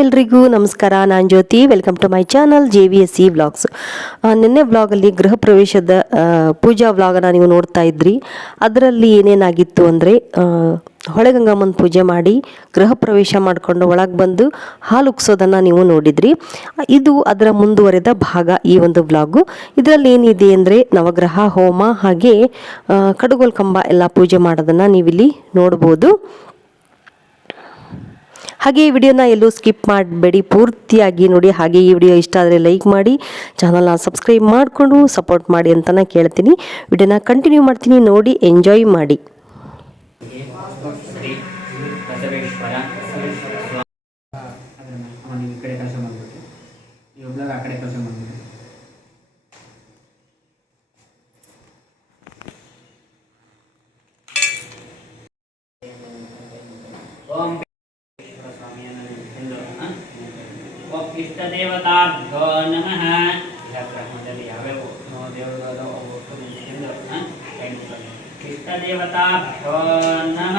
ಎಲ್ರಿಗೂ ನಮಸ್ಕಾರ. ನಾನು Jyothi. Welcome to my channel J V S C vlogs ನಿನ್ನೆ ವ್ಲಾಗಲ್ಲಿ ಗೃಹ ಪ್ರವೇಶದ ಪೂಜಾ ವ್ಲಾಗನ್ನು ನೀವು ನೋಡ್ತಾ ಇದ್ರಿ. ಅದರಲ್ಲಿ ಏನೇನಾಗಿತ್ತು ಅಂದರೆ ಹೊಳೆಗಂಗಮ್ಮನ ಪೂಜೆ ಮಾಡಿ ಗೃಹ ಪ್ರವೇಶ ಮಾಡಿಕೊಂಡು ಒಳಗೆ ಬಂದು ಹಾಲು ಉಕ್ಸೋದನ್ನು ನೀವು ನೋಡಿದ್ರಿ. ಇದು ಅದರ ಮುಂದುವರೆದ ಭಾಗ ಈ ಒಂದು ವ್ಲಾಗು ಇದರಲ್ಲಿ ಏನಿದೆ ಅಂದರೆ, ನವಗ್ರಹ, ಹೋಮ ಹಾಗೆ ಕಡುಗೋಲ್ ಕಂಬ ಎಲ್ಲ ಪೂಜೆ ಮಾಡೋದನ್ನು ನೀವಿಲ್ಲಿ ನೋಡ್ಬೋದು. ಹಾಗೆ ಈ ವಿಡಿಯೋನ ಎಲ್ಲೂ ಸ್ಕಿಪ್ ಮಾಡಬೇಡಿ. ಪೂರ್ತಿಯಾಗಿ ನೋಡಿ, ಹಾಗೆ ಈ ವಿಡಿಯೋ ಇಷ್ಟ ಆದರೆ ಲೈಕ್ ಮಾಡಿ ಚಾನಲ್ನ ಸಬ್ಸ್ಕ್ರೈಬ್ ಮಾಡಿಕೊಂಡು ಸಪೋರ್ಟ್ ಮಾಡಿ ಅಂತಲೇ ಕೇಳ್ತೀನಿ. ವಿಡಿಯೋನ ಕಂಟಿನ್ಯೂ ಮಾಡ್ತೀನಿ, ನೋಡಿ ಎಂಜಾಯ್ ಮಾಡಿ. ఇష్టదేవతాభ్యో నమ.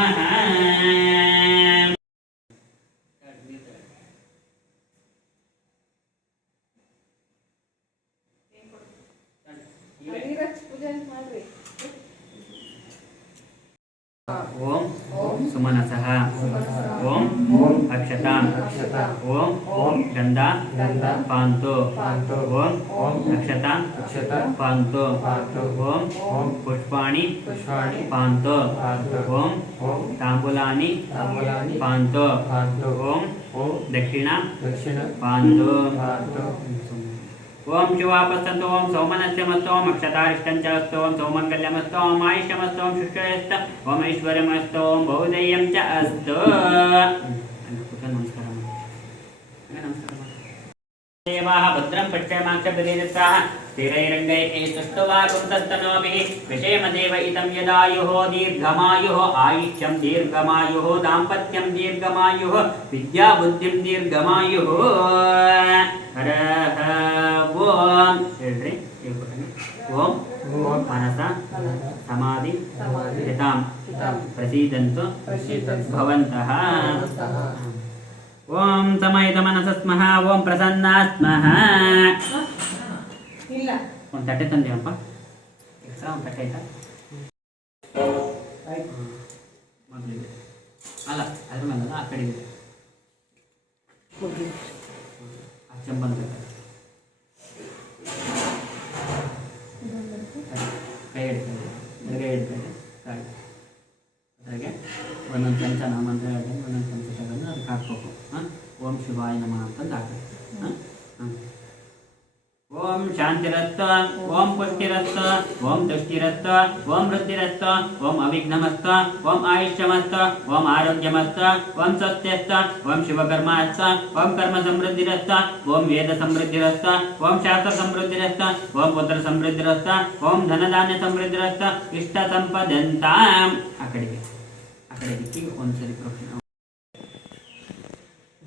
గంధ పాంతో ఓం అక్షత పాంతో ఓం పుష్పాణి పాంతో ఓం తాంబూలాన్ని పాంతో ఓం దక్షిణ పాంతో ఓం శివాపస్తు ఓం సౌమనస్యమస్తు ఓం అక్షతారిష్టంచస్తు ఓం సౌమంగళ్యమస్తు ఓం ఆయుష్యమస్తు శుష్యస్త ఓం బౌదయ్యం చ అస్తు. देवाः भद्रं पश्यमाक्षभिलेजत्ताः स्थिरैरङ्गै तुष्टवा कुन्तस्तनोभिः विषयमदेव इदं यदायुः दीर्घमायुः आयुष्यं दीर्घमायुः दाम्पत्यं दीर्घमायुः विद्याबुद्धिं दीर्घमायुः। हरः समाधि? प्रसीदन्तु। भवन्तः। ಓಂ ಸಮಯದ ಮನಸ ಸ್ಮಃ ಓಂ ಪ್ರಸನ್ನ ಸ್ಮಃ ಇಲ್ಲ. ಒಂದು ತಟ್ಟೆ ತಂದೇವಪ್ಪ. ಎಕ್ಸ್ಟ್ರಾ ಒಂದು ತಟ್ಟೆ ಆಯ್ತಾ? ಮೊದಲಿದೆ ಅಲ್ಲ ಅದ್ರ ಮೇಲೆ ಆ ಕಡೆ ಇದೆ ಆ ಚೆಂಬನ್ ಕೈ ಹಿಡ್ಕೊಂಡು ಎಡಗೈ ಹಿಡ್ಕೊಂಡು ಸಾಕು ಅದ್ರಾಗೆ ಒಂದೊಂದು ಚಮಚ ನಾಮಂತ್ರ ಶಿವಾಯ ನಮಃ ಅಂತಂದು ಹಾಕಬೇಕು ಹಾಂ ಹಾಂ ಓಂ ಶಾಂತಿರಸ್ತ ಓಂ ಪುಷ್ಟಿರಸ್ತ ಓಂ ತುಷ್ಟಿರಸ್ತ ಓಂ ವೃದ್ಧಿರಸ್ತ ಓಂ ಅವಿಘ್ನಮಸ್ತ ಓಂ ಆಯುಷ್ಯಮಸ್ತ ಓಂ ಆರೋಗ್ಯಮಸ್ತ ಓಂ ಸ್ವಸ್ಥ್ಯಸ್ತ ಓಂ ಶಿವಕರ್ಮಾಸ್ತ ಓಂ ಕರ್ಮ ಸಮೃದ್ಧಿರಸ್ತ ಓಂ ವೇದ ಸಮೃದ್ಧಿರಸ್ತ ಓಂ ಶಾಸ್ತ್ರ ಸಮೃದ್ಧಿರಸ್ತ ಓಂ ಪುತ್ರ ಸಮೃದ್ಧಿರಸ್ತ ಓಂ ಧನಧಾನ್ಯ ಸಮೃದ್ಧಿರಸ್ತ ಇಷ್ಟ ಸಂಪದಂತ ಆ ಕಡೆಗೆ ಆ ಕಡೆ ದಿಕ್ಕಿಗೆ ಒಂದ್ಸರಿ ಪ್ರಶ್ನೆ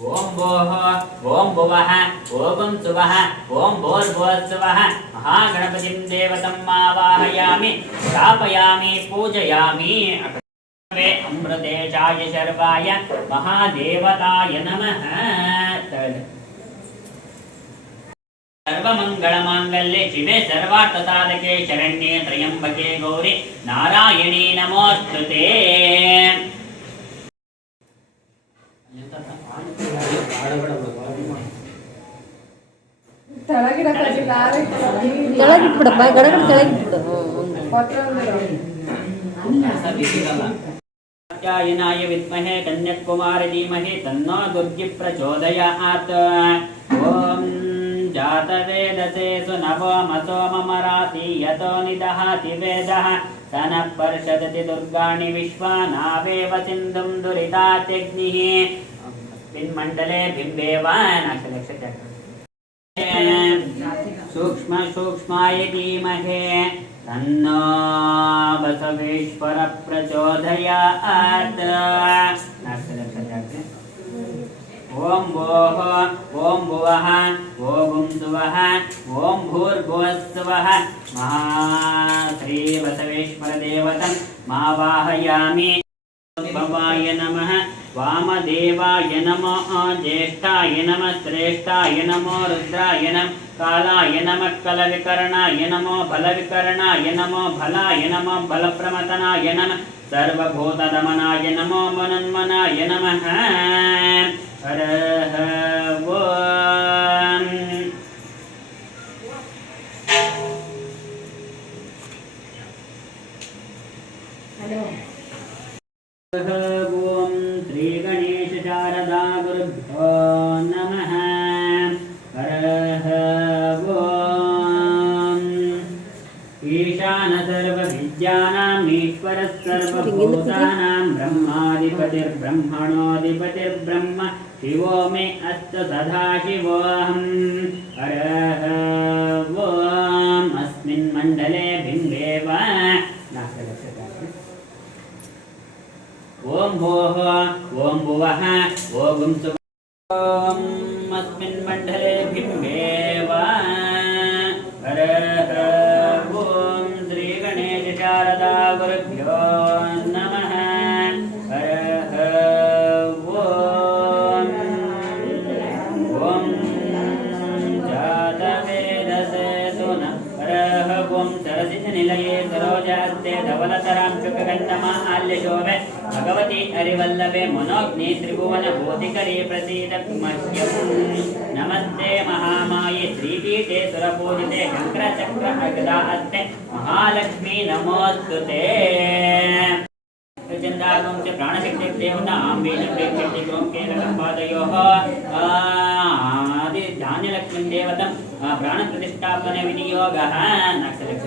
ఓం భోహ ఓం భువ ఓం శువ ఓం భోర్భోత్సవ మహాగణపతిం దేవతం మావాహయామి స్థాపయామి పూజయామి. అమృతేశాయ శర్వాయ మహాదేవతాయ నమ सर्वमङ्गलमाङ्गल्ये शिवे सर्वार्थसाधके शरण्ये त्र्यम्बके गौरि नारायणी नमोऽस्तु ಕೆಳಗಿಟ್ಬಿಡಪ್ಪ ಗಡಗಡ ಕೆಳಗಿಟ್ಬಿಡು कात्यायनाय विद्महे कन्याकुमार धीमहि तन्नो दुर्गि प्रचोदयात् ॐ जातवेदसे सुनवोमसो मम राति यतो निदहाति वेदः स नः पर्षदति दुर्गाणि विश्वानावेव सिन्धुं दुरितात्यग्निः बिन्मण्डले बिम्बे वा नाशलक्ष सूक्ष्म सूक्ष्माय धीमहे, तन्नो बसवेश्वरप्रचोदयात्। नाशलक्ष ओम भोः ओम भुवः ओम भुं सुवः ॐ भूर्भुवस्सुवः, महा वामदेवाय नमः ज्येष्ठाय नमः श्रेष्ठाय नमो रुद्राय नमः कालाय नमः कलविकरणाय नमो बलविकरणाय नमो भलाय नमो बलप्रमतनाय नमः सर्वभूतदमनाय नमो मनन्मनाय नमः हरः ॐ ईशान सर्वविद्यानाम् ईश्वरः सर्वभूतानां ब्रह्माधिपतिर्ब्रह्मणोऽधिपतिर्ब्रह्म शिवो मे अस्तु सदा शिवोऽहम् हरः ॐ अस्मिन् मण्डले बिम्बे वा ॐ भोः ॐ भुवः ॐ सु ॐ अस्मिन् मण्डले बिम्बेव దిశోమే భగవతి హరివల్లభే మనోగ్ని త్రిభువన భూతికరీ ప్రసీద నమస్తే మహామాయే శ్రీపీఠే సురపూజితే గంగ్రచక్ర అగ్రహస్తే మహాలక్ష్మి నమోస్తు ప్రాణశక్తి దేవత ఆ ఆంబేనం శక్తిగ్రోం కేరళం పాదయో ఆది ప్రాణప్రతిష్టాపన వినియోగ నక్షలక్ష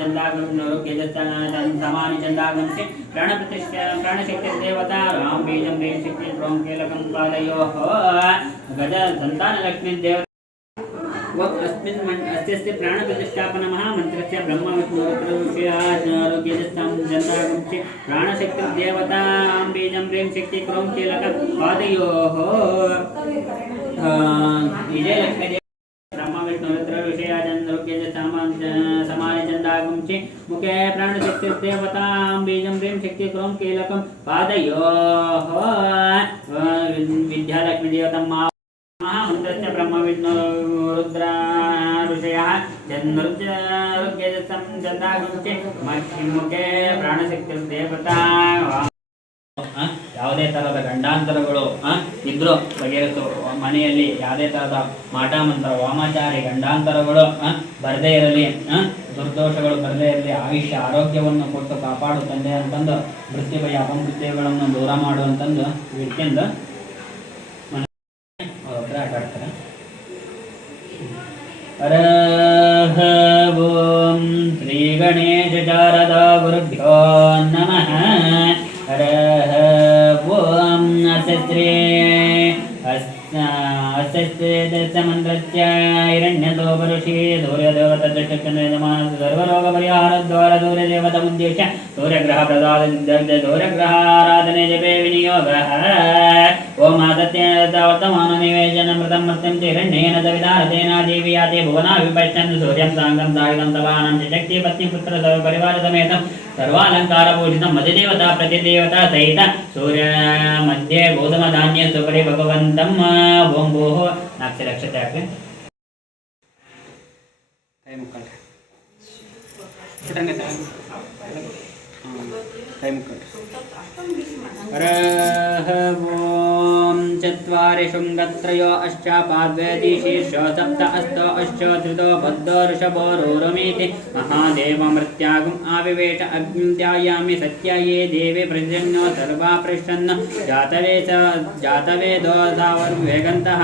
चंदागम नरोग्य समानि चंदागम से प्राण प्रतिष्ठा प्राणशक्ति देवता, राम बीजम बीज शक्ति रोम केलकम पादयो। गज संतान लक्ष्मी देवता अस्मिन् अस्य प्राणप्रतिष्ठापनमः मन्त्रस्य ब्रह्मविष्णुरुद्रविषयारोग्यजस्तां जन्दागं च प्राणशक्तिर्देवतां बीजं प्रेम शक्ति क्रौं कीलकपादयोः विजयलक्ष्मी ब्रह्मविष्णुरुद्रविषयाजन् रोग्यजस्तां समाज रुद्र विषयाजन्रोग्यज समाय चन्दागं च मुखे प्राणशक्तिर्देवतां बीजं ह्रीं शक्ति क्रों कीलकं पादयोः विद्यालक्ष्मीदेवतं मा महामन्त्रस्य ब्रह्म विष्णु रुद्र ऋषयः जन्मरुद्ररुग्यजं चन्दागं च मुखे ಪ್ರಾಣಶಕ್ತಿರ್ದೇವತಾ ಆ, ಯಾವುದೇ ಥರದ ಗಂಡಾಂತರಗಳು ಆ, ಇದ್ರು ಬಗೆಹರಿಸು ಮನೆಯಲ್ಲಿ ಯಾವುದೇ ಥರದ ಮಾಟ ಮಂತ್ರ ವಾಮಾಚಾರಿ ಗಂಡಾಂತರಗಳು ಆ, ಬರದೇ ಇರಲಿ ಆ, ದುರ್ದೋಷಗಳು ಬರದೇ ಇರಲಿ ಆಯುಷ್ಯ ಆರೋಗ್ಯವನ್ನು ಕೊಟ್ಟು ಕಾಪಾಡು ತಂದೆ ಅಂತಂದು ಮೃತ್ಯುಭಯ ಅಪಮೃತ್ಯುಗಳನ್ನು ದೂರ ಮಾಡು ಅಂತಂದು ಇಟ್ಕೊಂಡು ಮನೆ ಆಟ ಆಡ್ತಾರೆ ಹರಹ यद्वेदस्यमन्द्रस्य हिरण्यदोपरुषि सूर्यदेवतचक्रन्दमानसर्वरोगपरिहारद्वारदूरदेवतमुद्दिश्य सूर्यग्रहप्रदादूर्यग्रहाराधने जपे विनियोगः। ఓం ఆదత్యవర్తమాననివేశనమృతం మృతం తిరణ్యేన దవిదారతేనా దేవి యాతే భువనాభిపశ్యన్ సూర్యం సాంగం సాగం సవానం శక్తి పత్ని పుత్ర సర్వ పరివార సమేతం సర్వాలంకారభూషితం మధ్యదేవత ప్రతిదేవత సహిత సూర్య మధ్య గోధుమ ధాన్య సుపరి భగవంతం ఓం భోహ నాకు రక్షత చూడండి టైం चत्वारि शृङ्गत्रयो अश्च पाद्वेति शीर्षो सप्त अस्त अश्चो धृतो बद्धो ऋषभो रोरुमीति महादेवमृत्यागम् आविवेश अग्निं सत्याये देवे प्रजन्यो सर्वा प्रसन्न जातवे जातवेदो सावर्वेगन्तः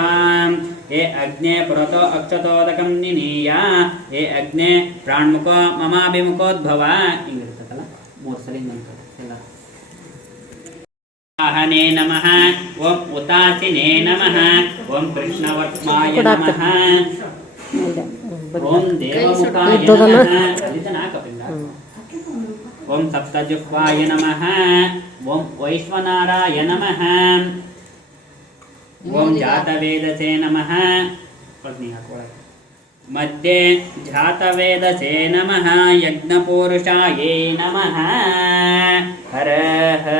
ये अग्ने पुरतो अक्षतोदकं निनीय। ये अग्ने प्राण्मुखो ममाभिमुखोद्भव। इङ्गृतकला मूर्सलिङ्गन्तः वाहने नमः। ओम उतासिने नमः। ओम कृष्णवर्त्माय नमः। ओम देवमुखाय नमः। ओम सप्तजुह्वाय नमः। ओम वैश्वनाराय नमः। ओम जातवेदसे नमः। मध्ये जातवेदसे नमः। यज्ञपुरुषायै नमः। हरः।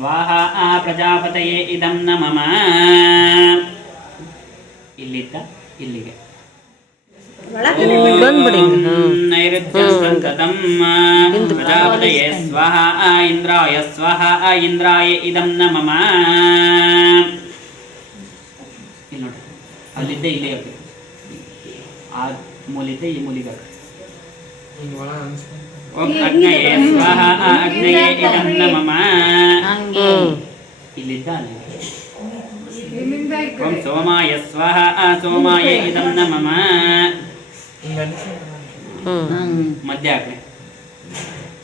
ಸ್ವಾಹ ಆ ಪ್ರಜಾಪತಯೇ ಇದಂ ನ ಮಮ. ಇಲ್ಲಿದ್ದ ಇಲ್ಲಿಗೆ. ಪ್ರಜಾಪತಯೇ ಸ್ವಹ ಆ ಇಂದ್ರಾಯ ಸ್ವಹ ಆ ಇಂದ್ರಾಯ ಇದಂ ನ ಮಮ. ಇಲ್ಲಿ ನೋಡಿ. ಅಲ್ಲಿದ್ದೆ ಇಲ್ಲೇ ಆ ಮೂಲಿದ್ದೆ ಈ ಮೂಲಿಗೆ ஓம் அக்னயே ஸ்வாஹா அக்னயே இதம் நமம ಇಲ್ಲಿಂದ ಓಂ ಸೋಮಾಯ ಸ್ವಾಹ ಸೋಮಾಯ ಇದಂ ನಮಮ ಮಧ್ಯ ಆಗ್ಲಿ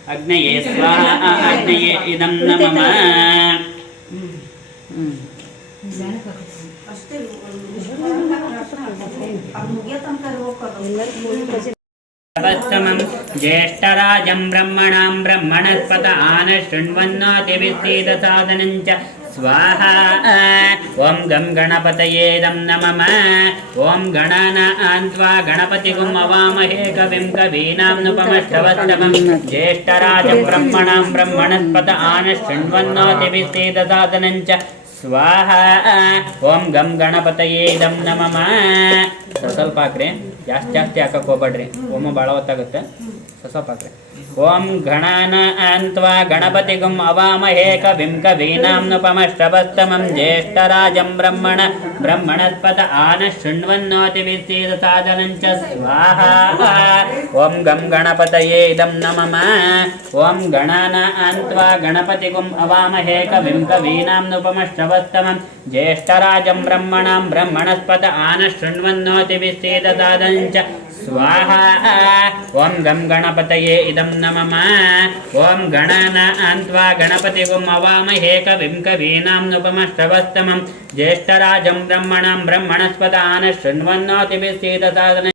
ಅಗ್ನಯೇ ಸ್ವಾಹ ಅಗ್ನಯೇ ಇದಂ ನಮಮ ಅಷ್ಟೇ ಮುಗಿಯ ತನಕ ಹೋಗ್ತಾರೆ ज्येष्ठराजं ब्रह्मणां ब्रह्मणस्पत आन शृण्वन्नातिभिस्तीतसाधनञ्च स्वाहा ॐ गं गणपतये दं नमः ॐ गणनान्त्वा गणपतिगुम् अवामहे कविं कवीनाम्नुपमष्टवस्तमं ज्येष्ठराजब्रह्मणां ब्रह्मणस्पत आन शृण्वन्नातिभिस्तीतसाधनञ्च स्वाहा ॐ गं गणपतये दं नमः ಸ್ವಲ್ಪ ಸ್ವಲ್ಪ ಹಾಕ್ರಿ ಜಾಸ್ತಿ ಜಾಸ್ತಿ ಹಾಕಕ್ಕೆ ಹೋಗ್ಬೇಡ್ರಿ ಓಮ ಭಾಳ ಹೊತ್ತಾಗುತ್ತೆ ಸ್ವಲ್ಪ ಸ್ವಲ್ಪ ಹಾಕ್ರಿ ಓಂ ಗಣಾನ ಅಂತ್ವಾ ಗಣಪತಿಗುಂ ಅವಾಮಹೇ ಕವಿಂ ಕವೀನಾಂನುಪಮಷ್ಟಭಸ್ತಮಂ ಜ್ಯೇಷ್ಠರಾಜಂ ಬ್ರಹ್ಮಣ ಬ್ರಹ್ಮಣಸ್ಪತ ಆನ ಶೃಣ್ವನ್ನೋತಿ ವಿಸ್ತೀದ ಸಾಧನಂಚ ಸ್ವಾಹ ಓಂ ಗಂ ಗಣಪತಯೇ ಇದಂ ನಮಮ ಓಂ ಗಣಾನ ಅಂತ್ವಾ ಗಣಪತಿಗುಂ ಅವಾಮಹೇ ಕವಿಂ ಕವೀನಾಂನುಪಮಷ್ಟಭಸ್ತಮಂ ಜ್ಯೇಷ್ಠರಾಜಂ ಬ್ರಹ್ಮಣಾಂ ಬ್ರಹ್ಮಣಸ್ಪತ ಆನ ಶೃಣ್ವನ್ನೋತಿ स्तुतिभिस्तेदसादञ्च स्वाहा ॐ गं गणपतये इदं नमः ॐ गणनान्त्वा गणपतिगुम् अवामहे कविं कवीनां नुपमष्टवस्तमं ज्येष्ठराजं ब्रह्मणं ब्रह्मणस्पदानः शृण्वन्नोतिभिस्तेदसादन